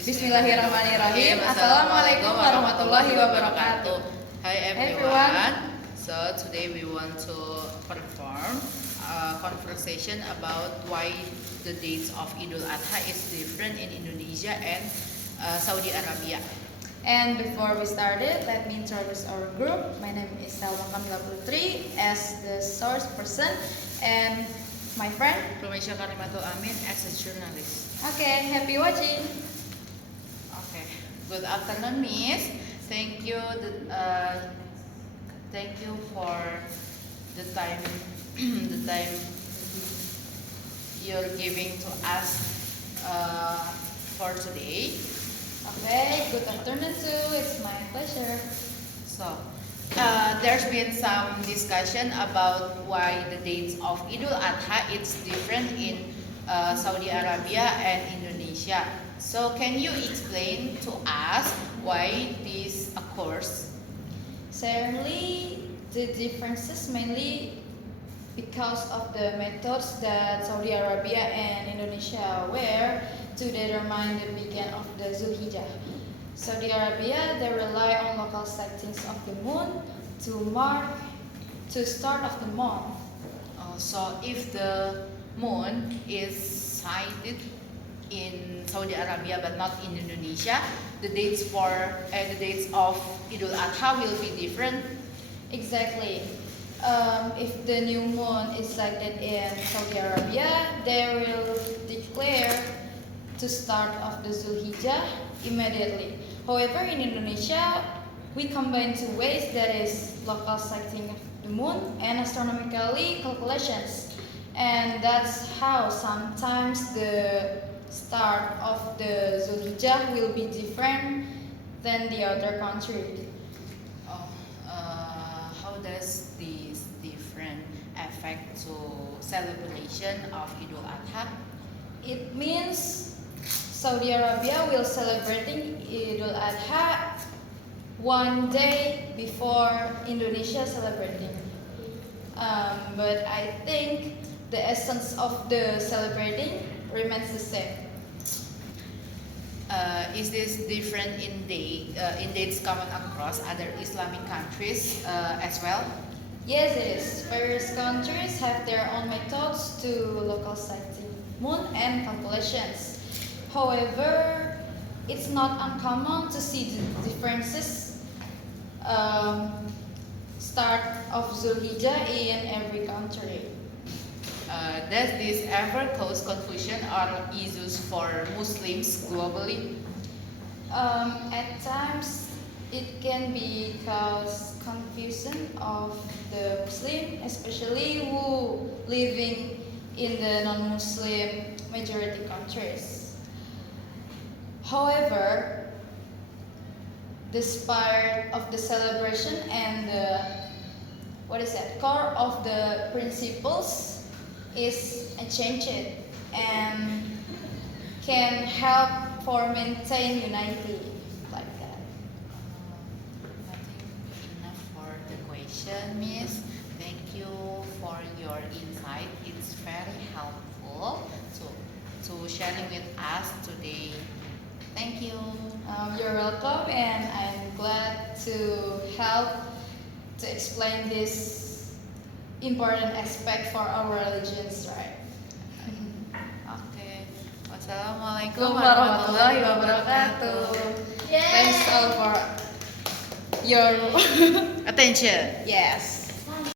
Bismillahirrahmanirrahim. Assalamualaikum warahmatullahi wabarakatuh. Hi everyone. So today we want to perform a conversation about why the dates of Idul Adha is different in Indonesia and Saudi Arabia. And before we started, let me introduce our group. My name is Salma Kamila Putri as the source person and my friend Rumeisha Karimatul Amin as a journalist. Okay, happy watching. Okay, good afternoon, Miss. Thank you. Thank you for the time, the time you're giving to us for today. Okay, good afternoon too. It's my pleasure. So, there's been some discussion about why the dates of Idul Adha it's different in Saudi Arabia and Indonesia. So, can you explain to us why this occurs? Certainly, the differences mainly because of the methods that Saudi Arabia and Indonesia were to determine the beginning of the Zulhijjah. Saudi Arabia, they rely on local sightings of the moon to mark the start of the month. So, if the moon is sighted in Saudi Arabia but not in Indonesia, the dates of Idul Adha will be different. Exactly. If the new moon is sighted in Saudi Arabia, they will declare to start of the Zulhijjah immediately. However, in Indonesia, we combine two ways, that is local sighting of the moon and astronomically calculations. And that's how sometimes the start of the Zulhijjah will be different than the other country. How does this different affect to celebration of Idul Adha? It means Saudi Arabia will celebrating Idul Adha one day before Indonesia celebrating. But I think the essence of the celebrating remains the same. Is this different in dates common across other Islamic countries as well? Yes, it is. Various countries have their own methods to local sighting moon and calculations. However, it's not uncommon to see the differences start of Zulhijjah in every country. Does this ever cause confusion or issues for Muslims globally? At times, it can be cause confusion of the Muslim, especially who living in the non-Muslim majority countries. However, the spirit of the celebration and the core of the principles is unchanged and can help for maintain unity like that. I think enough for the question, Miss. Thank you for your insight. It's very helpful to sharing with us today. Thank you. You're welcome, and I'm glad to help to explain this important aspect for our religions, right? Okay. Wassalamualaikum Warahmatullahi wabarakatuh. Thanks all for your attention. yes.